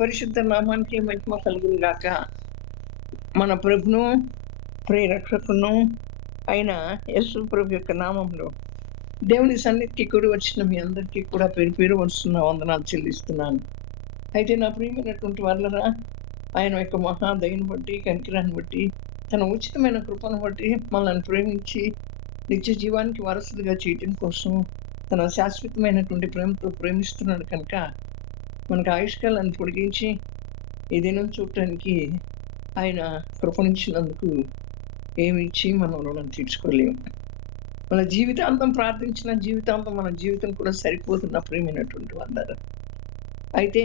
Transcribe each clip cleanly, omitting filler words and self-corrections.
పరిశుద్ధ నామానికి మహిమ కలుగును గాక. మన ప్రభును ప్రియరక్షకును అయిన యేసు ప్రభు యొక్క నామంలో దేవుని సన్నిధికి కూడి వచ్చిన మీ అందరికీ కూడా పేరు పేరు వస్తున్న వందనాలు చెల్లిస్తున్నాను. అయితే నా ప్రియమైనటువంటి వాళ్ళరా, ఆయన యొక్క మహాదయను బట్టి, కనికరాన్ని బట్టి, తన ఉచితమైన కృపను బట్టి మనల్ని ప్రేమించి నిత్య జీవానికి వారసులుగా చేయటం కోసం తన శాశ్వతమైనటువంటి ప్రేమతో ప్రేమిస్తున్నాడు కనుక మనకు ఆయుష్కాలాన్ని పొడిగించి ఈ దినం చూడటానికి ఆయన కృపణించినందుకు ఏమి ఇచ్చి మనం రుణం తీర్చుకోలేము. మన జీవితాంతం ప్రార్థించిన జీవితాంతం మన జీవితం కూడా సరిపోతున్న ప్రేమైనటువంటి వాళ్ళారు. అయితే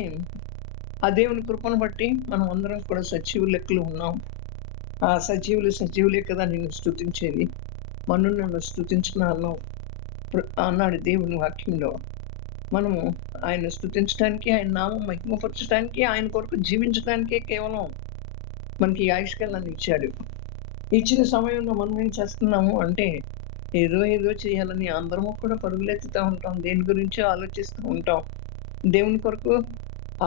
ఆ దేవుని కృపను బట్టి మనం అందరం కూడా సజీవు లెక్కలు ఉన్నాం. ఆ సజీవులే కదా నిన్ను స్తుతించేది, మన్ను నన్ను స్తుతించిన అన్నాడు దేవుని వాక్యంలో. మనము ఆయన స్తుతించడానికి, ఆయన నామం మహిమపరచడానికి, ఆయన కొరకు జీవించడానికే కేవలం మనకి ఆయుష్కాలాన్ని ఇచ్చాడు. ఇచ్చిన సమయంలో మనం ఏం చేస్తున్నాము అంటే ఏదో చేయాలని అందరము కూడా పరుగులెత్తుతూ ఉంటాం. దేని గురించో ఆలోచిస్తూ ఉంటాం. దేవుని కొరకు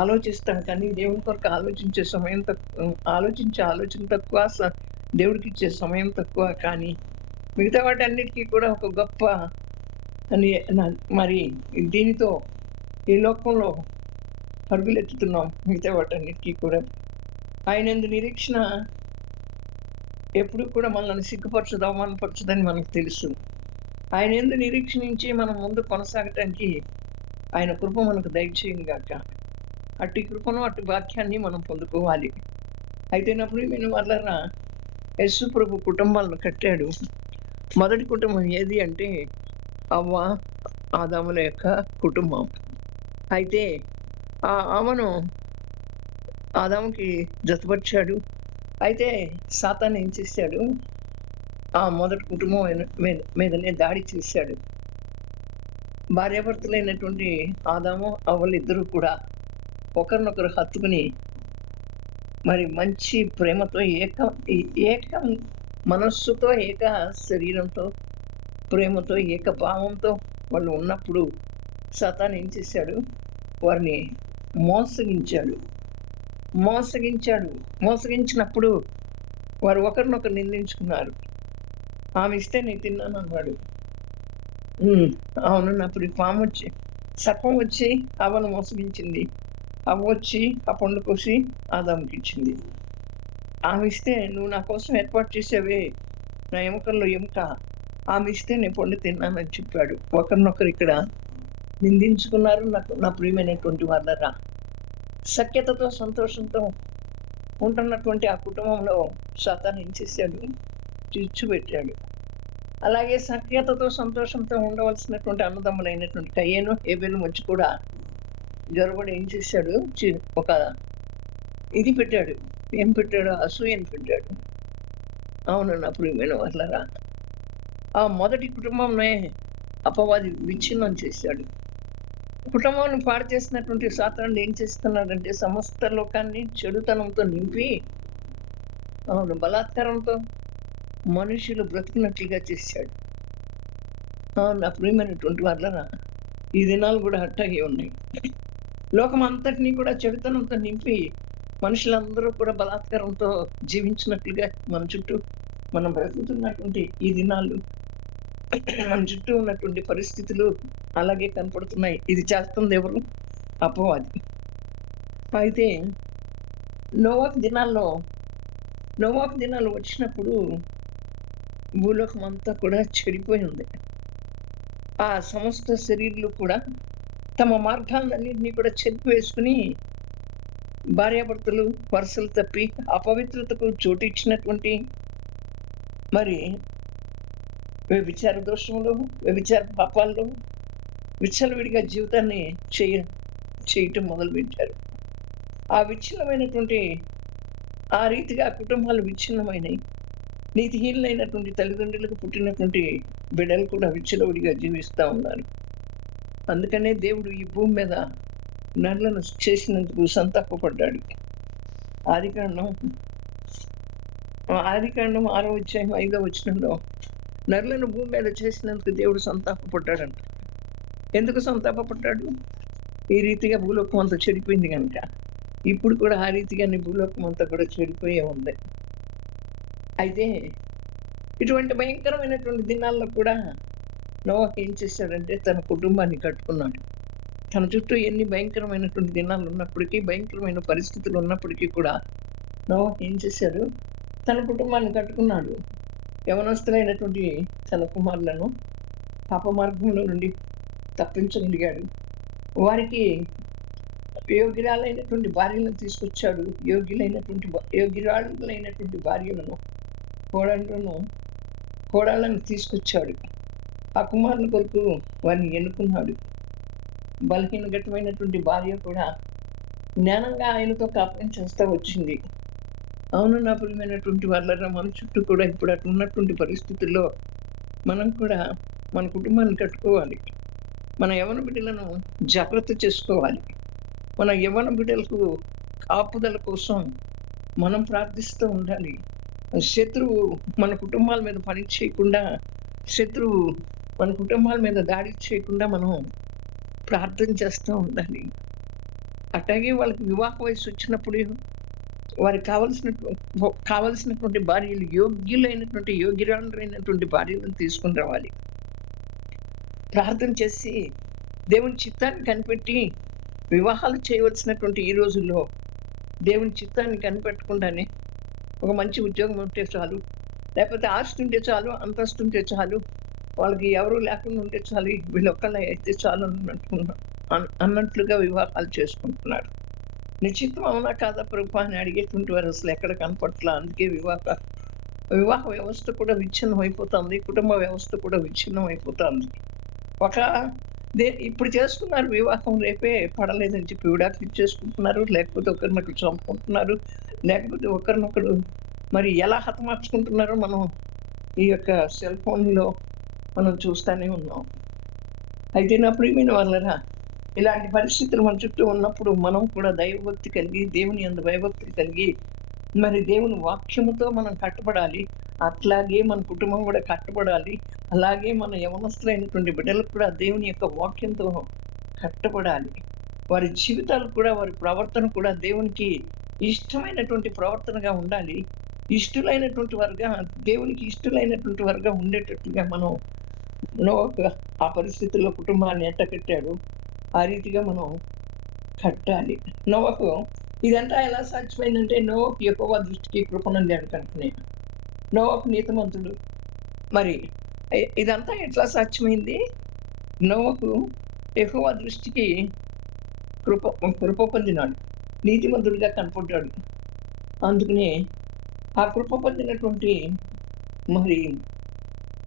ఆలోచిస్తాం, కానీ దేవుని కొరకు ఆలోచించే సమయం తక్కువ, ఆలోచన తక్కువ, దేవుడికి ఇచ్చే సమయం తక్కువ. కానీ మిగతా వాటన్నిటికీ కూడా ఒక గొప్ప అని మరి దీనితో ఈ లోకంలో పరుగులెత్తుతున్నాం. మిగతా వాటన్నిటికీ కూడా ఆయన యందు నిరీక్షణ ఎప్పుడు కూడా మనల్ని సిగ్గుపరచదు, అవమానపరచదని మనకు తెలుసు. ఆయన యందు నిరీక్షణించి మనం ముందు కొనసాగటానికి ఆయన కృప మనకు దయచేయను గాక. అట్టి కృపను, అట్టి వాక్యాన్ని మనం పొందుకోవాలి. అయితే నా ప్రియమైన వాళ్ళరా, యేసు ప్రభు కుటుంబాలను కట్టాడు. మొదటి కుటుంబం ఏది అంటే అవ్వ ఆదాముల యొక్క కుటుంబం. అయితే ఆ ఆమెను ఆదాముకి జతపరిచాడు. అయితే సాతాను ఏం చేశాడు, ఆ మొదటి కుటుంబం మీదనే దాడి చేశాడు. భార్యాభర్తలైనటువంటి ఆదాము అవ్వలు ఇద్దరు కూడా ఒకరినొకరు హత్తుకుని మరి మంచి ప్రేమతో ఏక మనస్సుతో, ఏక శరీరంతో, ప్రేమతో, ఏక భావంతో వాళ్ళు ఉన్నప్పుడు సాతాను ఏం చేశాడు, వారిని మోసగించినప్పుడు వారు ఒకరినొకరు నిందించుకున్నారు. ఆమె ఇస్తే నేను తిన్నాను అన్నాడు. అవును, అప్పుడు పాము వచ్చి, సర్పం వచ్చి అవ్వను మోసగించింది. అవ్వ వచ్చి ఆ పండు కోసి ఆదాముకి ఇచ్చింది. ఆమె ఇస్తే నువ్వు నా కోసం ఏర్పాటు చేసావే, నా ఎముకల్లో ఎముక, ఆమె ఇస్తే నేను పండు తిన్నానని చెప్పాడు. ఒకరినొకరు ఇక్కడ నిందించుకున్నారు. నా ప్రియమైనటువంటి వాళ్ళరా, సఖ్యతతో సంతోషంతో ఉంటున్నటువంటి ఆ కుటుంబంలో సాతాను ఏం చేశాడు, చిచ్చుపెట్టాడు. అలాగే సఖ్యతతో సంతోషంతో ఉండవలసినటువంటి అన్నదమ్ములైనటువంటి కయ్యేను హేబెలు మధ్య కూడా జొరబడి ఏం చేశాడు, ఒక ఇది పెట్టాడు. ఏం పెట్టాడు, అసూయని పెట్టాడు. అవును నా ప్రియమైన వాళ్ళరా, ఆ మొదటి కుటుంబంనే అపవాది విచ్ఛిన్నం చేశాడు. కుటుంబాన్ని పాడు చేసినటువంటి సాతానుడు ఏం చేస్తున్నాడంటే సమస్త లోకాన్ని చెడుతనంతో నింపి, అవును, బలాత్కారంతో మనుషులు బ్రతికినట్లుగా చేశాడు. అవును నా ప్రియమైనటువంటి వాళ్ళరా, ఈ దినాలు కూడా అట్టాగే ఉన్నాయి. లోకం అంతటినీ కూడా చెడుతనంతో నింపి మనుషులందరూ కూడా బలాత్కారంతో జీవించినట్లుగా మన చుట్టూ మనం బ్రతుకుతున్నటువంటి ఈ దినాలు, మన చుట్టూ ఉన్నటువంటి పరిస్థితులు అలాగే కనపడుతున్నాయి. ఇది చేస్తుంది ఎవరు? అపవాది. అయితే నోవాహు దినాలు వచ్చినప్పుడు భూలోకం అంతా కూడా చెడిపోయి ఉంది. ఆ సమస్త శరీరులు కూడా తమ మార్గాలన్నింటినీ కూడా చెరిపివేసుకుని భార్యాభర్తలు వరుసలు తప్పి అపవిత్రతకు చోటు ఇచ్చినటువంటి మరి వ్యభిచార దోషంలో, వ్యభిచార పాపాల్లో విచ్చలవిడిగా జీవితాన్ని చేయటం మొదలుపెట్టారు. ఆ విచ్ఛిన్నమైనటువంటి ఆ రీతిగా కుటుంబాలు విచ్ఛిన్నమైనవి. నీతిహీనులైనటువంటి తల్లిదండ్రులకు పుట్టినటువంటి బిడ్డలు కూడా విచ్చలవిడిగా జీవిస్తూ ఉన్నారు. అందుకనే దేవుడు ఈ భూమి మీద నరులను చేసినందుకు సంతాపపడ్డాడు. ఆదికాండం 6వ అధ్యాయం 5వ వచనంలో నరులను భూమి మీద చేసినందుకు దేవుడు సంతాపపడ్డాడంట. ఎందుకు సంతాపపడ్డాడు? ఈ రీతిగా భూలోకం అంతా చెడిపోయింది కనుక. ఇప్పుడు కూడా ఆ రీతిగానే భూలోకం అంతా కూడా చెడిపోయే ఉంది. అయితే ఇటువంటి భయంకరమైనటువంటి దినాల్లో కూడా నోవహు ఏం చేశాడంటే తన కుటుంబాన్ని కట్టుకున్నాడు. తన చుట్టూ ఎన్ని భయంకరమైనటువంటి దినాలు ఉన్నప్పటికీ, భయంకరమైన పరిస్థితులు ఉన్నప్పటికీ కూడా నోవహు ఏం చేశాడు? తన కుటుంబాన్ని కట్టుకున్నాడు. యవనస్తులైనటువంటి తన కుమారులను పాప మార్గంలో నుండి తప్పించగలిగాడు. వారికి యోగ్యురాలైనటువంటి భార్యలను తీసుకొచ్చాడు. యోగ్యురాళ్ళైనటువంటి భార్యలను, కోడళ్ళను తీసుకొచ్చాడు. ఆ కుమారుని కొరకు వారిని ఎన్నుకున్నాడు. బలహీనగతమైనటువంటి భార్య కూడా జ్ఞానంగా ఆయనతో కాపురం చేస్తూ వచ్చింది. అవును నా ప్రియమైనటువంటి వాళ్ళ మన చుట్టూ కూడా ఇప్పుడు అటు ఉన్నటువంటి పరిస్థితుల్లో మనం కూడా మన కుటుంబాన్ని కట్టుకోవాలి. మన యవ్వన బిడ్డలను జాగ్రత్త చేసుకోవాలి. మన యవ్వన బిడ్డలకు కాపుదల కోసం మనం ప్రార్థిస్తూ ఉండాలి. శత్రువు మన కుటుంబాల మీద పని చేయకుండా, శత్రువు మన కుటుంబాల మీద దాడి చేయకుండా మనం ప్రార్థన చేస్తూ ఉండాలి. అట్లాగే వాళ్ళకి వివాహ వయసు వచ్చినప్పుడు వారికి కావలసినటువంటి భార్యలు యోగ్యురాలైనటువంటి భార్యలను తీసుకుని రావాలి. ప్రార్థన చేసి దేవుని చిత్తాన్ని కనిపెట్టి వివాహాలు చేయవలసినటువంటి ఈ రోజుల్లో దేవుని చిత్తాన్ని కనిపెట్టకుండానే ఒక మంచి ఉద్యోగం ఉంటే చాలు, లేకపోతే ఆస్తి ఉంటే చాలు, అంతస్తు ఉంటే చాలు, వాళ్ళకి ఎవరు లేకుండా ఉంటే చాలు, వీళ్ళొక్కళ్ళ అయితే చాలు అన్నట్లుగా వివాహాలు చేసుకుంటున్నారు. నిశ్చితం అవునా కాదా ప్రభు అని అడిగేటువంటి వారు అసలు ఎక్కడ కనపట్ల. అందుకే వివాహ వ్యవస్థ కూడా విచ్ఛిన్నం అయిపోతుంది. కుటుంబ వ్యవస్థ కూడా విచ్ఛిన్నం అయిపోతుంది. ఇప్పుడు చేసుకున్నారు వివాహం, రేపే పడలేదని చెప్పి విడాకులు ఇచ్చేసుకుంటున్నారు, లేకపోతే ఒకరినొకరు చంపుకుంటున్నారు, లేకపోతే ఒకరినొకరు మరి ఎలా హతమార్చుకుంటున్నారో మనం ఈ యొక్క సెల్ ఫోన్లో మనం చూస్తూనే ఉన్నాం. అయితే నా ప్రియమైన వాళ్ళరా, ఇలాంటి పరిస్థితులు మన చుట్టూ ఉన్నప్పుడు మనం కూడా దైవభక్తి కలిగి, దేవుని యందు భయభక్తులు కలిగి, మరి దేవుని వాక్యముతో మనం కట్టబడాలి. అట్లాగే మన కుటుంబం కూడా కట్టబడాలి. అలాగే మన యవనస్తులైనటువంటి బిడ్డలకు కూడా దేవుని యొక్క వాక్యంతో కట్టబడాలి. వారి జీవితాలు కూడా, వారి ప్రవర్తన కూడా దేవునికి ఇష్టమైనటువంటి ప్రవర్తనగా ఉండాలి. దేవునికి ఇష్టలైనటువంటి వారుగా ఉండేటట్లుగా మనం నోవహు ఆ పరిస్థితుల్లో కుటుంబాన్ని ఎట్ట కట్టాడు, ఆ రీతిగా మనం కట్టాలి. నోవహు ఇదంతా ఎలా సాధ్యమైందంటే నోవహు యెహోవా దృష్టికి కృపనొందాడు కనుకనే. నోవహు నీతిమంతుడు. మరి ఇదంతా ఎట్లా సాధ్యమైంది? నోవహు యెహోవా దృష్టికి కృప పొందినాడు, నీతిమంతుడిగా కనపడ్డాడు. అందుకనే ఆ కృప పొందినటువంటి మరి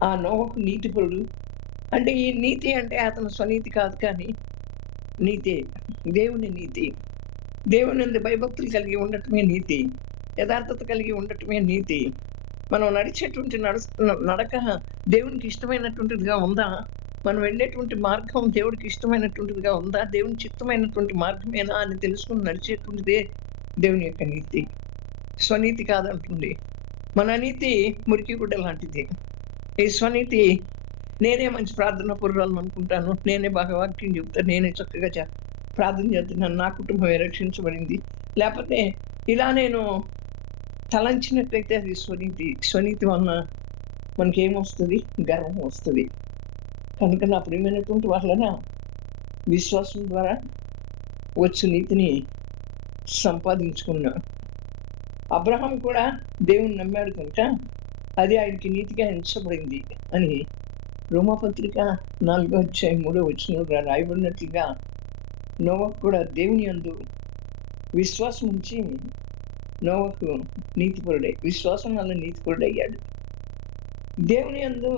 ఆ నోవహు నీతిపరుడు. అంటే ఈ నీతి అంటే అతను స్వనీతి కాదు, కానీ నీతి దేవుని నీతి. దేవుని యందు భయభక్తులు కలిగి ఉండటమే నీతి. యథార్థత కలిగి ఉండటమే నీతి. మనం నడిచేటువంటి నడక దేవునికి ఇష్టమైనటువంటిదిగా ఉందా? మనం వెళ్ళేటువంటి మార్గం దేవుడికి ఇష్టమైనటువంటిదిగా ఉందా? దేవుని చిత్తమైనటువంటి మార్గమేనా అని తెలుసుకుని నడిచేటువంటిదే దేవుని యొక్క నీతి. స్వనీతి కాదంటుంది. మన నీతి మురికి గుడ్డ లాంటిది. ఈ స్వనీతి నేనే మంచి ప్రార్థన పురురాలను అనుకుంటాను, నేనే బాగా వాక్యం చెప్తాను, నేనే చక్కగా ప్రార్థన చేస్తున్నాను, నా కుటుంబమే రక్షించబడింది, లేకపోతే ఇలా నేను తలంచినట్లయితే అది స్వనీతి వలన మనకేమొస్తుంది? గర్వం వస్తుంది. కనుక నా ప్రియమైనటువంటి వాళ్ళన విశ్వాసం ద్వారా వచ్చు నీతిని సంపాదించుకున్నాడు. అబ్రహాం కూడా దేవుని నమ్మాడు కనుక అది ఆయనకి నీతిగా ఎంచబడింది అని రోమాపత్రిక 4:3 రాయబడినట్లుగా నోవహు కూడా దేవుని యందు విశ్వాసం ఉంచి నోవహు విశ్వాసం వల్ల నీతిపరుడయ్యాడు. దేవుని యందు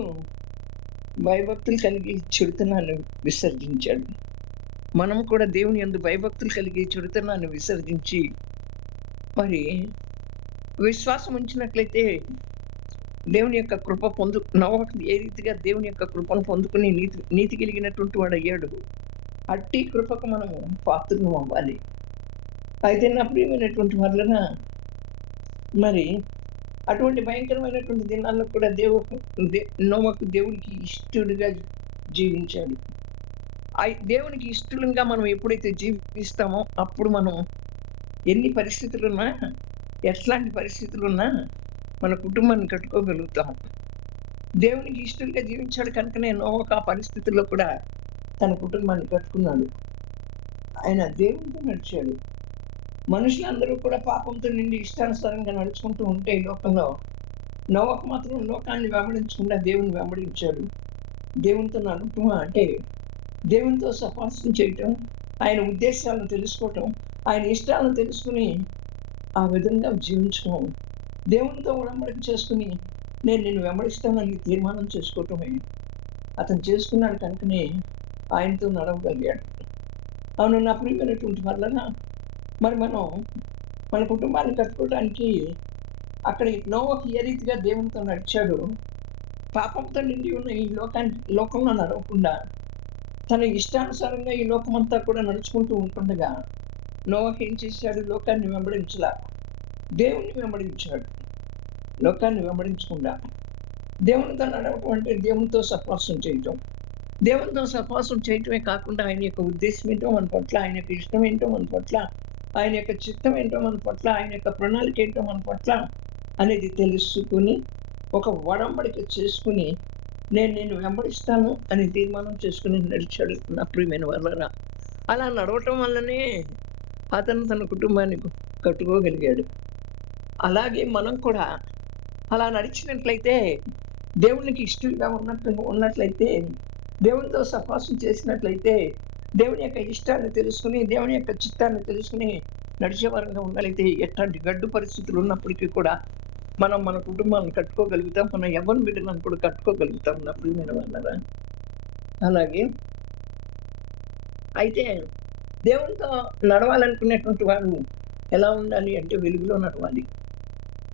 భయభక్తులు కలిగి చెడుతనాన్ని విసర్జించాడు. మనం కూడా దేవుని యందు భయభక్తులు కలిగి చెడుతనాన్ని విసర్జించి మరి విశ్వాసం ఉంచినట్లయితే దేవుని యొక్క కృప నోవహు ఏ రీతిగా దేవుని యొక్క కృపను పొందుకుని నీతి కలిగినటువంటి వాడు అయ్యాడు, అట్టి కృపకు మనము పాత్రను అవ్వాలి. అయితే నా ప్రియమైనటువంటి వలన మరి అటువంటి భయంకరమైనటువంటి దినాల్లో కూడా నోవహు దేవునికి ఇష్టడుగా జీవించాడు. దేవునికి ఇష్టంగా మనం ఎప్పుడైతే జీవిస్తామో అప్పుడు మనం ఎన్ని పరిస్థితులున్నా, ఎట్లాంటి పరిస్థితులున్నా మన కుటుంబాన్ని కట్టుకోగలుగుతాం. దేవునికి ఇష్టంగా జీవించాడు కనుకనే నోవహు ఆ పరిస్థితుల్లో కూడా తన కుటుంబాన్ని కట్టుకున్నాడు. ఆయన దేవునితో నడిచాడు. మనుషులందరూ కూడా పాపంతో నిండి ఇష్టానుసారంగా నడుచుకుంటూ ఉంటే ఈ లోకంలో, నోవహు మాత్రం లోకాన్ని వెంబడించకుండా దేవుని వెంబడించాడు. దేవునితో నడవటం అంటే దేవునితో సహవాసం చేయటం, ఆయన ఉద్దేశాలను తెలుసుకోవటం, ఆయన ఇష్టాలను తెలుసుకుని ఆ విధంగా జీవించడం, దేవునితో ఉడంబడిక చేసుకుని నేను నిన్ను వెంబడిస్తానని తీర్మానం చేసుకోవటమే అతను చేసుకున్నాడు కనుకనే ఆయనతో నడవగలిగాడు. అవును నా ప్రియమైనటువంటి వల్ల మరి మనం మన కుటుంబాన్ని కట్టుకోవడానికి అక్కడ నోవహు ఏ రీతిగా దేవునితో నడిచాడు, పాపంతో నిండి ఉన్న ఈ లోకంలో నడవకుండా తన ఇష్టానుసారంగా ఈ లోకమంతా కూడా నడుచుకుంటూ ఉంటుండగా నోవహు ఏం చేశాడు? లోకాన్ని వెంబడించలా, దేవుణ్ణి వెంబడించాడు. లోకాన్ని వెంబడించకుండా దేవునితో నడవటం అంటే దేవునితో సహవాసం చేయటం. దేవునితో సహవాసం చేయటమే కాకుండా ఆయన యొక్క ఉద్దేశం ఏంటో మన పట్ల, ఆయన యొక్క ఇష్టం ఏంటో మన పట్ల, ఆయన యొక్క చిత్తం ఏంటో మన పట్ల, ఆయన యొక్క ప్రణాళిక ఏంటో మన పట్ల అనేది తెలుసుకుని ఒక ఒడంబడిక చేసుకుని నేను నిన్ను వెంబడిస్తాను అని తీర్మానం చేసుకుని నడిచాడు నా ప్రియమైన వాళ్ళరా. అలా నడవటం వల్లనే అతను తన కుటుంబాన్ని కట్టుకోగలిగాడు. అలాగే మనం కూడా అలా నడిచినట్లయితే, దేవునికి ఇష్టంగా ఉన్నట్లయితే, దేవునితో సహవాసం చేసినట్లయితే, దేవుని యొక్క ఇష్టాన్ని తెలుసుకుని, దేవుని యొక్క చిత్తాన్ని తెలుసుకుని నడిచేవారంగా ఉన్నట్లయితే ఎట్లాంటి గడ్డు పరిస్థితులు ఉన్నప్పటికీ కూడా మనం మన కుటుంబాలను కట్టుకోగలుగుతాం. మన యవ్వన బిడ్డలను కూడా కట్టుకోగలుగుతాం నా ప్రియమైన వాళ్ళరా. అలాగే అయితే దేవునితో నడవాలనుకునేటువంటి వారు ఎలా ఉండాలి అంటే వెలుగులో నడవాలి.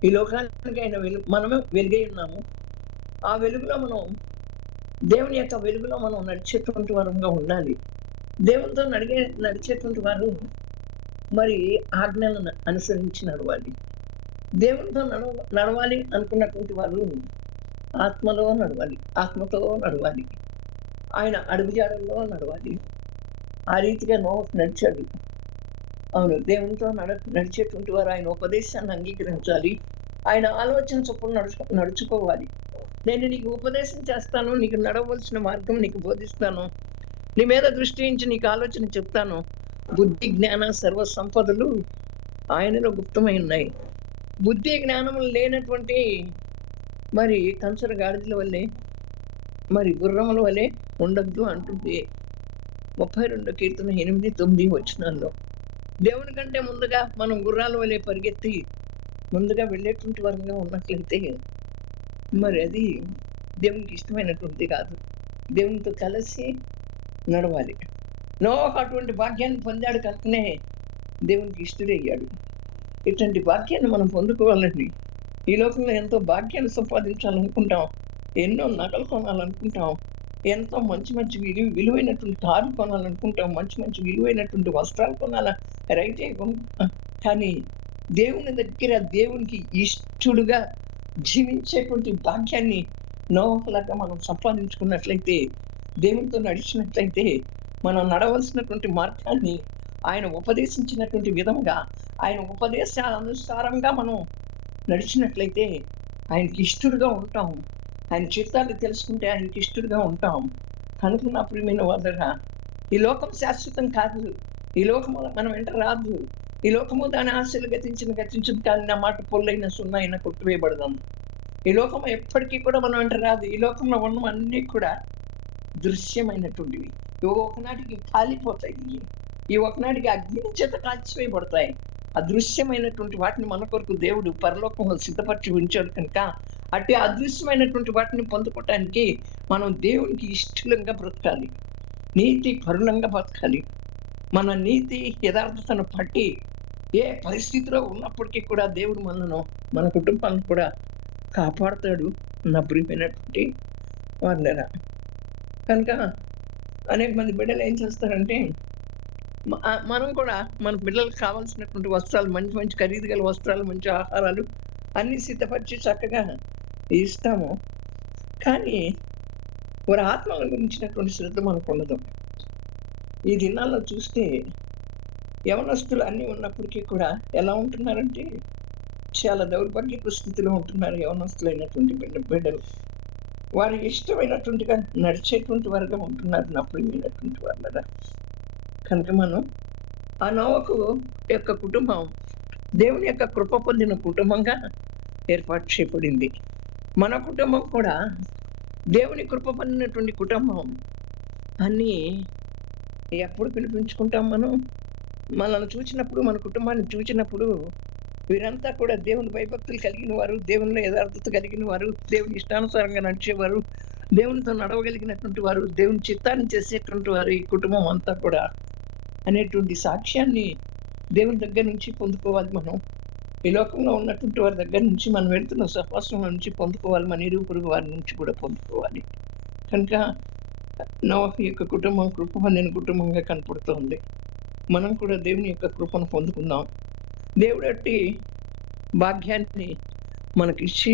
ఈ లోకానికి ఆయన మనమే వెలుగై ఉన్నాము. ఆ వెలుగులో మనం దేవుని యొక్క వెలుగులో మనం నడిచేటువంటి వారంగా ఉండాలి. దేవునితో నడిచేటువంటి వారు మరి ఆజ్ఞలను అనుసరించి నడవాలి. దేవునితో నడవాలి అనుకున్నటువంటి వారు ఆత్మలో నడవాలి, ఆత్మతో నడవాలి, ఆయన అడుగుజాడల్లో నడవాలి. ఆ రీతిగా నోవహు నడిచాడు. అవును, దేవునితో నడిచేటువంటి వారు ఆయన ఉపదేశాన్ని అంగీకరించాలి, ఆయన ఆలోచన చొప్పున నడుచుకోవాలి. నేను నీకు ఉపదేశం చేస్తాను, నీకు నడవలసిన మార్గం నీకు బోధిస్తాను, నీ మీద దృష్టి ఉంచి నీకు ఆలోచన చెప్తాను. బుద్ధి జ్ఞాన సర్వ సంపదలు ఆయనలో గుప్తమై ఉన్నాయి. బుద్ధి జ్ఞానములు లేనటువంటి మరి కంచర గాడిదల వల్లే, మరి గుర్రముల వల్లే ఉండద్దు అంటుంది 32 కీర్తన 8, 9 వచనాల్లో. దేవుని కంటే ముందుగా మనం గుర్రాల వల్లే పరిగెత్తి ముందుగా వెళ్ళేటువంటి వారంగా ఉన్నట్లయితే మరి అది దేవునికి ఇష్టమైనటువంటి కాదు. దేవునితో కలిసి నడవాలి. నోవహు అటువంటి భాగ్యాన్ని పొందాడు కనుకనే దేవునికి ఇష్టడయ్యాడు. ఇటువంటి భాగ్యాన్ని మనం పొందుకోవాలండి. ఈ లోకంలో ఎంతో భాగ్యాన్ని సంపాదించాలనుకుంటాం, ఎన్నో నగలు కొనాలనుకుంటాం, ఎంతో మంచి మంచి విలువైనటువంటి కారు కొనాలనుకుంటాం, మంచి మంచి విలువైనటువంటి వస్త్రాలు కొనాల రైతే కానీ దేవుని దగ్గర దేవునికి ఇష్టడుగా జీవించేటువంటి భాగ్యాన్ని నోవహులాగా మనం సంపాదించుకున్నట్లయితే, దేవునితో నడిచినట్లయితే, మనం నడవలసినటువంటి మార్గాన్ని ఆయన ఉపదేశించినటువంటి విధంగా, ఆయన ఉపదేశానుసారంగా మనం నడిచినట్లయితే ఆయనకి ఇష్టడుగా ఉంటాం. ఆయన చిత్తాన్ని తెలుసుకుంటే ఆయనకి ఇష్టడుగా ఉంటాం. కనుక నా ప్రియమైన వాళ్ళరా, ఈ లోకం శాశ్వతం కాదు, ఈ లోకము మనం వెంట రాదు, ఈ లోకము దాని ఆశలు గతించదు, కానీ నా మాట పొల్లైన సున్నైనా కొట్టివేయబడదాం. ఈ లోకం ఎప్పటికీ కూడా మనం వెంట రాదు. ఈ లోకంలో ఉన్నవన్నీ కూడా దృశ్యమైనటువంటివి. ఇవి ఒకనాటికి కాలిపోతాయి, ఈ ఒకనాటికి అగ్ని చేత కాల్చివేయబడతాయి. అదృశ్యమైనటువంటి వాటిని మన కొరకు దేవుడు పరలోకంలో సిద్ధపరిచి ఉంచాడు కనుక అట్టి అదృశ్యమైనటువంటి వాటిని పొందుకోవటానికి మనం దేవునికి ఇష్టంగా బ్రతకాలి, నీతి పరులంగా బ్రతకాలి. మన నీతి యథార్థతను పట్టి ఏ పరిస్థితిలో ఉన్నప్పటికీ కూడా దేవుడు మనను, మన కుటుంబాలను కూడా కాపాడుతాడు నా ప్రియమైనటువంటి వాళ్ళరా. కనుక అనేక మంది బిడ్డలు ఏం చేస్తారంటే, మనం కూడా మన పిల్లలకు కావాల్సినటువంటి వస్త్రాలు, మంచి మంచి ఖరీదు గల వస్త్రాలు, మంచి ఆహారాలు అన్నీ సిద్ధపరిచి చక్కగా ఇస్తాము. కానీ వారి ఆత్మల గురించినటువంటి శ్రద్ధ మనకు ఉండదు. ఈ దినాల్లో చూస్తే యవనస్తులు అన్నీ ఉన్నప్పటికీ కూడా ఎలా ఉంటున్నారంటే, చాలా దౌర్భాగ్యపు స్థితిలో ఉంటున్నారు యవనస్తులైనటువంటి బిడ్డలు. వారి ఇష్టమైనటువంటిగా నడిచేటువంటి వారుగా ఉంటున్నారు నా ప్రియమైనటువంటి వాళ్ళరా. కనుక మనం ఆ నోవహు యొక్క కుటుంబం దేవుని యొక్క కృప పొందిన కుటుంబంగా ఏర్పాటు చేయబడింది. మన కుటుంబం కూడా దేవుని కృప పొందినటువంటి కుటుంబం అని ఎప్పుడు పిలిపించుకుంటాం మనం? మనల్ని చూచినప్పుడు, మన కుటుంబాన్ని చూచినప్పుడు వీరంతా కూడా దేవుని భయభక్తులు కలిగిన వారు, దేవునిలో యథార్థత కలిగిన వారు, దేవుని ఇష్టానుసారంగా నడిచేవారు, దేవునితో నడవగలిగినటువంటి వారు, దేవుని చిత్తాన్ని చేసేటువంటి వారు ఈ కుటుంబం అంతా కూడా అనేటువంటి సాక్ష్యాన్ని దేవుని దగ్గర నుంచి పొందుకోవాలి మనం. ఈ లోకంలో ఉన్నటువంటి వారి దగ్గర నుంచి, మనం వెళ్తున్న సహవాసం నుంచి పొందుకోవాలి, మన ఇరుగు పొరుగు వారి నుంచి కూడా పొందుకోవాలి. కనుక నోవహు యొక్క కుటుంబం కృప పొందిన కుటుంబంగా కనపడుతోంది. మనం కూడా దేవుని యొక్క కృపను పొందుకుందాం. దేవుడు అట్టి భాగ్యాన్ని మనకిచ్చి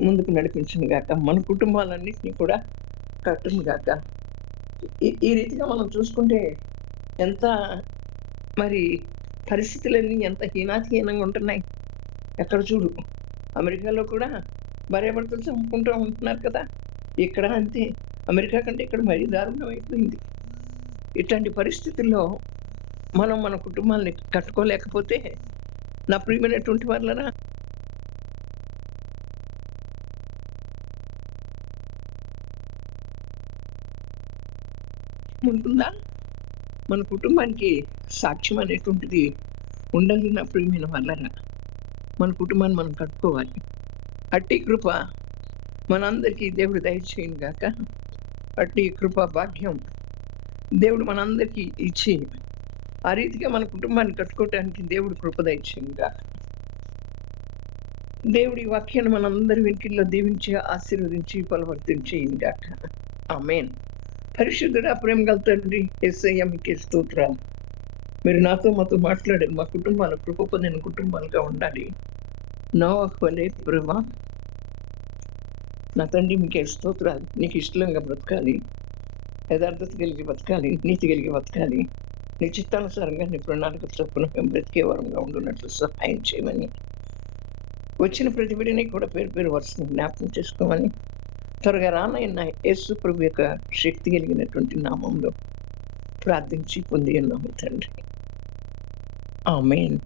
ముందుకు నడిపించును గాక. మన కుటుంబాలన్నింటినీ కూడా కట్టును గాక. ఈ రీతిగా మనం చూసుకుంటే ఎంత మరి పరిస్థితులన్నీ ఎంత హీనాతిహీనంగా ఉంటున్నాయి. ఎక్కడ చూడు అమెరికాలో కూడా భార్యాభర్తలు చంపుకుంటూ ఉంటున్నారు కదా. ఇక్కడ అంతే. అమెరికా కంటే ఇక్కడ మరీ దారుణం అయిపోయింది. ఇట్లాంటి పరిస్థితుల్లో మనం మన కుటుంబాన్ని కట్టుకోలేకపోతే నా ప్రియమైనటువంటి వాళ్ళరా, ఉంటుందా? మన కుటుంబానికి సాక్ష్యం అనేటువంటిది ఉండాలి నా ప్రియమైన వాళ్ళరా. మన కుటుంబాన్ని మనం కట్టుకోవాలి. అట్టి కృప మనందరికీ దేవుడు దయచేయను గాక. అట్టి కృప భాగ్యం దేవుడు మనందరికీ ఇచ్చి ఆ రీతిగా మన కుటుంబాన్ని కట్టుకోవటానికి దేవుడు కృప దయచేయను గాక. దేవుడి వాక్యాన్ని మనందరి వెంకిల్లో దీవించి ఆశీర్వదించి బలవర్తించేయను గాక. ఆమేన్. పరిశుద్ధుడా, ప్రేమ గల తండ్రి యేసయ్య, మీకే స్తోత్రాలు. మీరు నాతో మాతో మాట్లాడారు. మా కుటుంబాలు కృప పొందిన కుటుంబాలుగా ఉండాలి. నోవహు వలె ప్రభువా, నా తండ్రి మీకే స్తోత్రాలు. నీకు ఇష్టంగా బ్రతకాలి, యథార్థత కలిగి బతకాలి, నీతి కలిగి బతకాలి, నీ చిత్తానుసారంగా నీ ప్రణాళిక చొప్పున మేము బ్రతికే వరంగా ఉండున్నట్లు సహాయం చేయమని, వచ్చిన ప్రతి బిడ్డని కూడా పేరు పేరు వరుసని జ్ఞాపకం చేసుకోమని, త్వరగా రానైన యేసు ప్రభు యొక్క శక్తి కలిగినటువంటి నామంలో ప్రార్థించి పొంది ఉన్నాము తండ్రి. ఆమేన్.